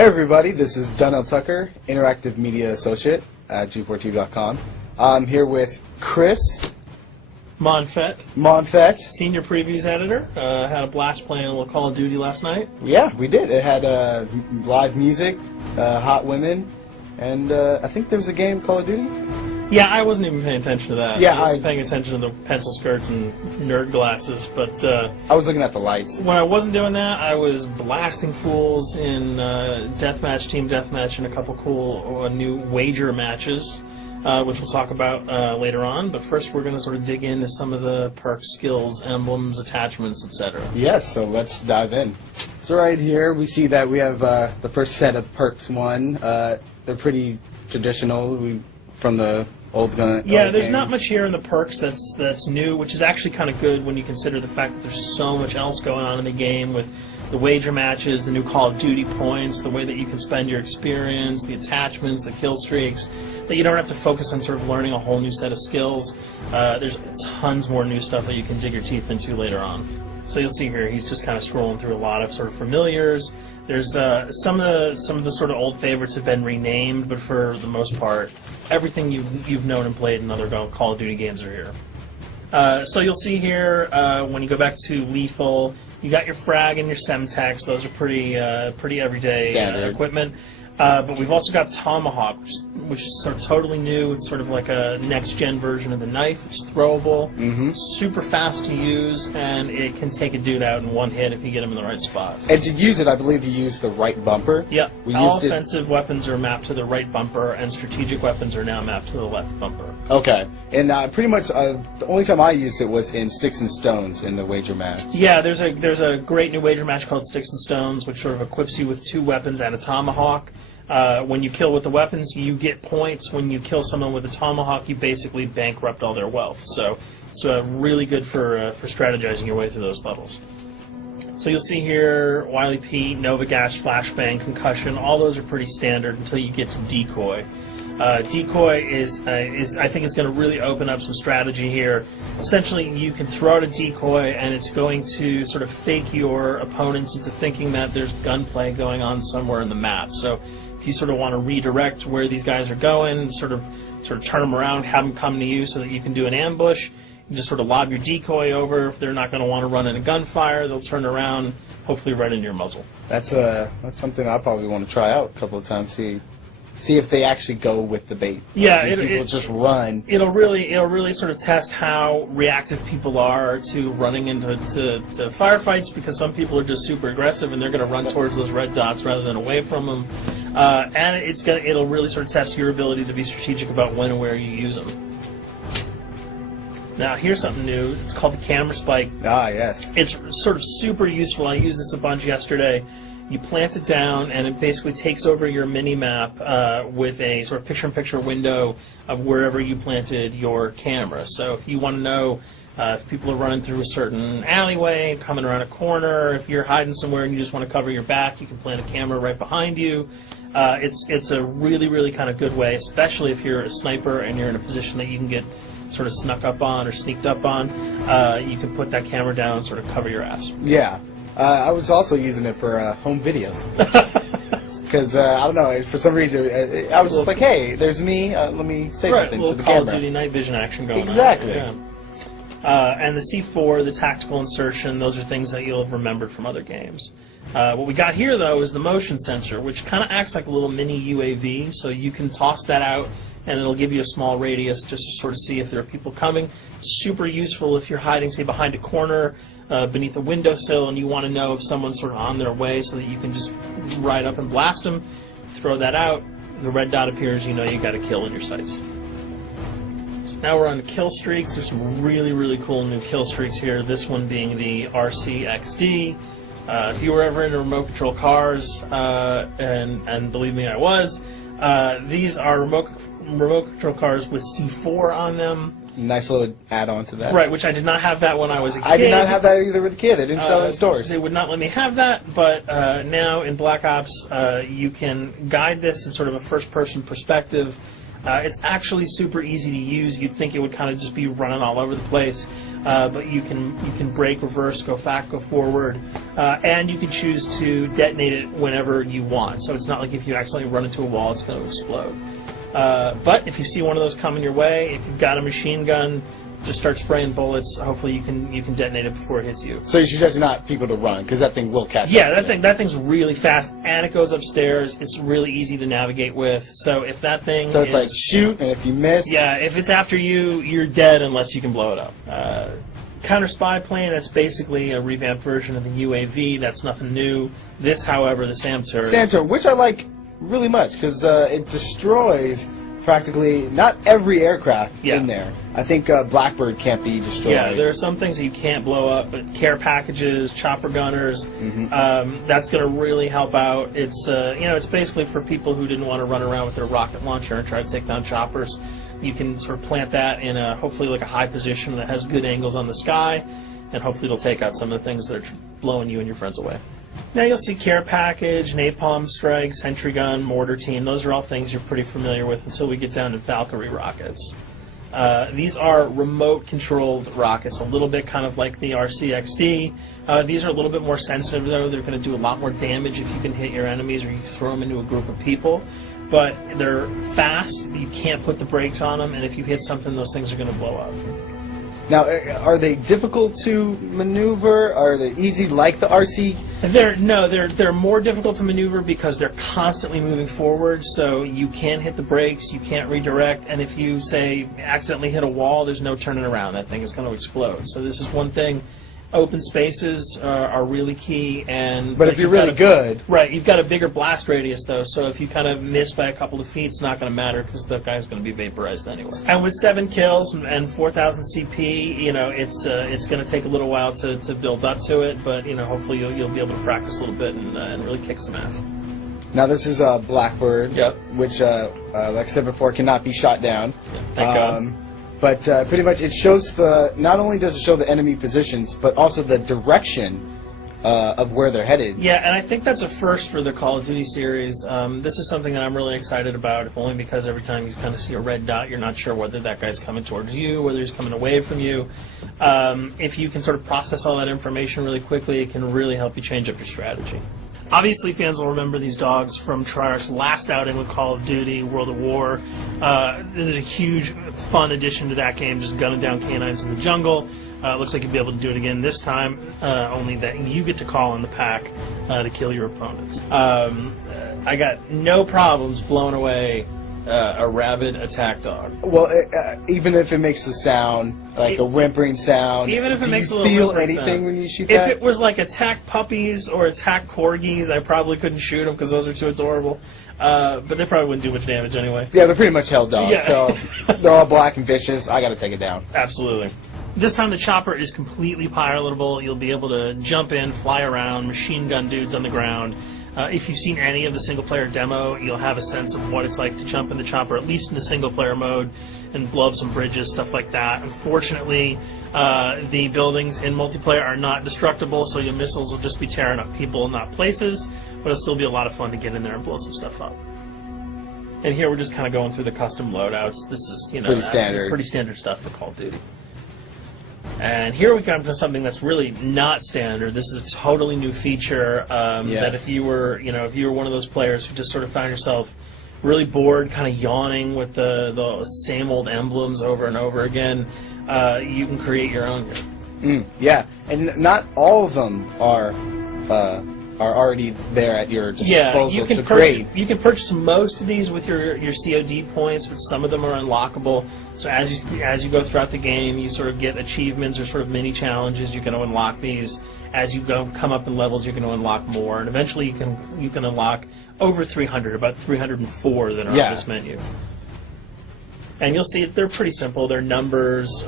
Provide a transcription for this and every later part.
Hey everybody, this is Donnell Tucker, Interactive Media Associate at G4TV.com. I'm here with Chris Monfett, Senior Previews Editor. Had a blast playing a little Call of Duty last night. Yeah, we did. It had live music, hot women, and I think there was a game, Call of Duty? Yeah, I wasn't even paying attention to that. Yeah, I was paying attention to the pencil skirts and nerd glasses, but I was looking at the lights. When I wasn't doing that, I was blasting fools in deathmatch, team deathmatch, and a couple cool new wager matches, which we'll talk about later on. But first, we're going to sort of dig into some of the perks, skills, emblems, attachments, etc. Yes, so let's dive in. So right here, we see that we have the first set of perks one. They're pretty traditional from the old gun. Yeah, there's not much here in the perks that's new, which is actually kind of good when you consider the fact that there's so much else going on in the game with the wager matches, the new Call of Duty points, the way that you can spend your experience, the attachments, the Killstreaks, that you don't have to focus on sort of learning a whole new set of skills. There's tons more new stuff that you can dig your teeth into later on. So you'll see here, he's just kind of scrolling through a lot of sort of familiars. There's some of the sort of old favorites have been renamed, but for the most part, everything you've known and played in other Call of Duty games are here. So you'll see here when you go back to lethal, you got your frag and your semtex. Those are pretty everyday equipment. But we've also got Tomahawk, which is sort of totally new. It's sort of like a next-gen version of the knife. It's throwable, super fast to use, and it can take a dude out in one hit if you get him in the right spots. And to use it, I believe you use the right bumper. Yep. All offensive weapons are mapped to the right bumper, and strategic weapons are now mapped to the left bumper. Okay. And pretty much the only time I used it was in Sticks and Stones in the wager match. Yeah, there's a great new wager match called Sticks and Stones, which sort of equips you with 2 weapons and a tomahawk. When you kill with the weapons, you get points. When you kill someone with a tomahawk, you basically bankrupt all their wealth. So it's really good for strategizing your way through those levels. So you'll see here, Wily Pete, Nova Gash, Flashbang, Concussion. All those are pretty standard until you get to Decoy. Decoy is I think it's going to really open up some strategy here. Essentially, you can throw out a decoy, and it's going to sort of fake your opponents into thinking that there's gunplay going on somewhere in the map. So if you sort of want to redirect where these guys are going, sort of turn them around, have them come to you so that you can do an ambush, you just sort of lob your decoy over. If they're not going to want to run in a gunfire, they'll turn around, hopefully right into your muzzle. That's something I probably want to try out a couple of times. See if they actually go with the bait. Yeah, people just run. It'll really sort of test how reactive people are to running into firefights, because some people are just super aggressive and they're going to run towards those red dots rather than away from them. And it'll really sort of test your ability to be strategic about when and where you use them. Now, here's something new. It's called the camera spike. Ah, yes. It's sort of super useful. I used this a bunch yesterday. You plant it down, and it basically takes over your mini-map with a sort of picture-in-picture window of wherever you planted your camera. So if you want to know if people are running through a certain alleyway, coming around a corner, if you're hiding somewhere and you just want to cover your back, you can plant a camera right behind you. It's a really kind of good way, especially if you're a sniper and you're in a position that you can get sort of snuck up on or sneaked up on. You can put that camera down and sort of cover your ass. Yeah. I was also using it for home videos. Because, I don't know, for some reason, I was just like, hey, there's me, let me say something to the camera. Call of Duty night vision action going on. Exactly. Yeah. And the C4, the tactical insertion, those are things that you'll have remembered from other games. What we got here, though, is the motion sensor, which kind of acts like a little mini UAV, so you can toss that out, and it'll give you a small radius just to sort of see if there are people coming. Super useful if you're hiding, say, behind a corner, beneath a windowsill, and you want to know if someone's sort of on their way so that you can just ride up and blast them, throw that out, the red dot appears, you know you got a kill in your sights. So now we're on the Killstreaks. There's some really cool new Killstreaks here, this one being the RCXD. If you were ever into remote control cars, and believe me I was, these are remote control cars with C4 on them. Nice little add-on to that. Right, which I did not have that when I was a kid. I did not have that either with a kid. They didn't sell it in stores. They would not let me have that, but now in Black Ops, you can guide this in sort of a first-person perspective. It's actually super easy to use. You'd think it would kind of just be running all over the place, but you can brake, reverse, go back, go forward, and you can choose to detonate it whenever you want. So it's not like if you accidentally run into a wall, it's going to explode. But if you see one of those coming your way, if you've got a machine gun, just start spraying bullets. Hopefully you can detonate it before it hits you. So you suggest not people to run, because that thing will catch up. Yeah, that thing's really fast, and it goes upstairs. It's really easy to navigate with. So if that thing So it's like shoot, and if you miss... Yeah, if it's after you, you're dead unless you can blow it up. Counter spy plane, that's basically a revamped version of the UAV. That's nothing new. This, however, the SAM turret... SAM turret, which I like really much, because it destroys... practically not every aircraft in there. I think Blackbird can't be destroyed. Yeah, there are some things that you can't blow up, but care packages, chopper gunners, that's going to really help out. It's it's basically for people who didn't want to run around with their rocket launcher and try to take down choppers. You can sort of plant that in hopefully like a high position that has good angles on the sky, and hopefully it'll take out some of the things that are blowing you and your friends away. Now you'll see care package, napalm strike, sentry gun, mortar team. Those are all things you're pretty familiar with until we get down to Valkyrie rockets. These are remote-controlled rockets, a little bit kind of like the RCXD. These are a little bit more sensitive, though. They're going to do a lot more damage if you can hit your enemies or you throw them into a group of people. But they're fast, you can't put the brakes on them, and if you hit something, those things are going to blow up. Now, are they difficult to maneuver? Are they easy like the RC? They're more difficult to maneuver because they're constantly moving forward, so you can't hit the brakes, you can't redirect, and if you, say, accidentally hit a wall, there's no turning around. That thing is going to explode. So this is one thing. Open spaces are really key, but if you're really good, right? You've got a bigger blast radius, though. So if you kind of miss by a couple of feet, it's not going to matter because the guy's going to be vaporized anyway. And with 7 kills and 4,000 CP, it's going to take a little while to build up to it. But hopefully you'll be able to practice a little bit and really kick some ass. Now this is Blackbird, which, like I said before, cannot be shot down. Yeah, thank God. But pretty much it shows not only does it show the enemy positions, but also the direction of where they're headed. Yeah, and I think that's a first for the Call of Duty series. This is something that I'm really excited about, if only because every time you kind of see a red dot, you're not sure whether that guy's coming towards you, whether he's coming away from you. If you can sort of process all that information really quickly, it can really help you change up your strategy. Obviously, fans will remember these dogs from Treyarch's last outing with Call of Duty, World at War. There's a huge, fun addition to that game, just gunning down canines in the jungle. Looks like you'll be able to do it again this time, only that you get to call on the pack to kill your opponents. I got no problems blowing away a rabid attack dog. Well, even if it makes the sound, like a whimpering sound, even if it makes a little feel whimpering anything sound. when you shoot If that? it was like attack puppies or attack corgis, I probably couldn't shoot them because those are too adorable. But they probably wouldn't do much damage anyway. Yeah, they're pretty much held dogs, Yeah. so they're all black and vicious. I gotta take it down. Absolutely. This time the chopper is completely pilotable. You'll be able to jump in, fly around, machine gun dudes on the ground. If you've seen any of the single-player demo, you'll have a sense of what it's like to jump in the chopper, at least in the single-player mode, and blow up some bridges, stuff like that. Unfortunately, the buildings in multiplayer are not destructible, so your missiles will just be tearing up people, not places, but it'll still be a lot of fun to get in there and blow some stuff up. And here we're just kind of going through the custom loadouts. This is, pretty standard. Pretty standard stuff for Call of Duty. And here we come to something that's really not standard. This is a totally new feature that if you were one of those players who just sort of found yourself really bored, kind of yawning with the same old emblems over and over again, you can create your own here. Yeah, and not all of them are already there at your disposal to create. You can purchase most of these with your COD points, but some of them are unlockable. So as you go throughout the game, you sort of get achievements or sort of mini challenges. You're going to unlock these. As you come up in levels, you're going to unlock more, and eventually you can unlock over 300, about 304 that are on this menu. And you'll see they're pretty simple. They're numbers,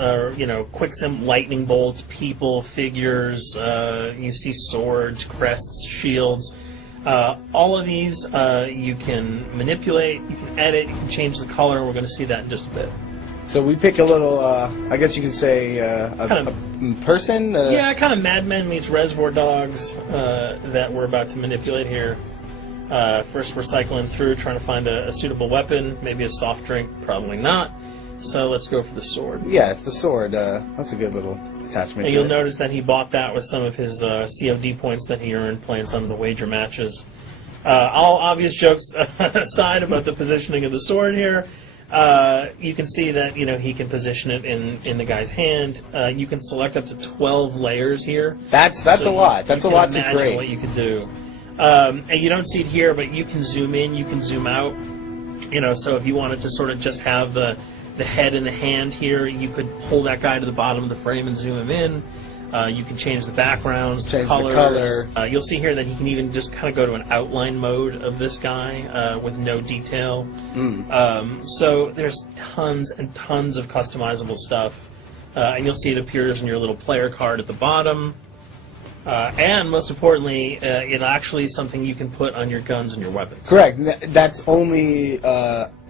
quick lightning bolts, people, figures. You see swords, crests, shields. All of these you can manipulate, you can edit, you can change the color, and we're going to see that in just a bit. So we pick a little, I guess you could say, a person? Yeah, kind of Mad Men meets Reservoir Dogs that we're about to manipulate here. First, we're cycling through, trying to find a suitable weapon. Maybe a soft drink, probably not. So let's go for the sword. Yeah, it's the sword. That's a good little attachment. And you'll notice that he bought that with some of his COD points that he earned playing some of the wager matches. All obvious jokes aside about the positioning of the sword here, you can see that he can position it in the guy's hand. You can select up to 12 layers here. That's a lot. That's a lot to imagine grade. what you could do. And you don't see it here, but you can zoom in, you can zoom out. So if you wanted to sort of just have the head and the hand here, you could pull that guy to the bottom of the frame and zoom him in. You can change the backgrounds, change colors. the color. You'll see here that he can even just kind of go to an outline mode of this guy with no detail. So there's tons and tons of customizable stuff. And you'll see it appears in your little player card at the bottom. And most importantly, it actually is something you can put on your guns and your weapons. Correct. That's only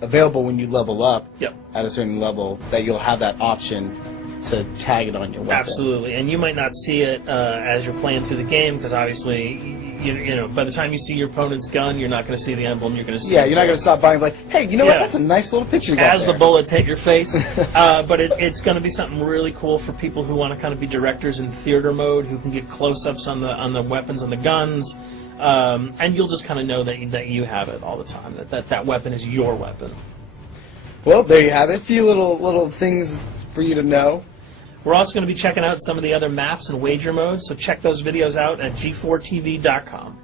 available when you level up at a certain level, that you'll have that option to tag it on your weapon. Absolutely. And you might not see it as you're playing through the game, because obviously, by the time you see your opponent's gun, you're not going to see the emblem. You're going to see you're not going to stop by and be like, hey, you know what? That's a nice little picture you got as there. the bullets hit your face. But it's going to be something really cool for people who want to kind of be directors in theater mode, who can get close-ups on the weapons and the guns. And you'll just kind of know that you have it all the time, that weapon is your weapon. Well, there you have it. A few little things for you to know. We're also going to be checking out some of the other maps and wager modes, so check those videos out at g4tv.com.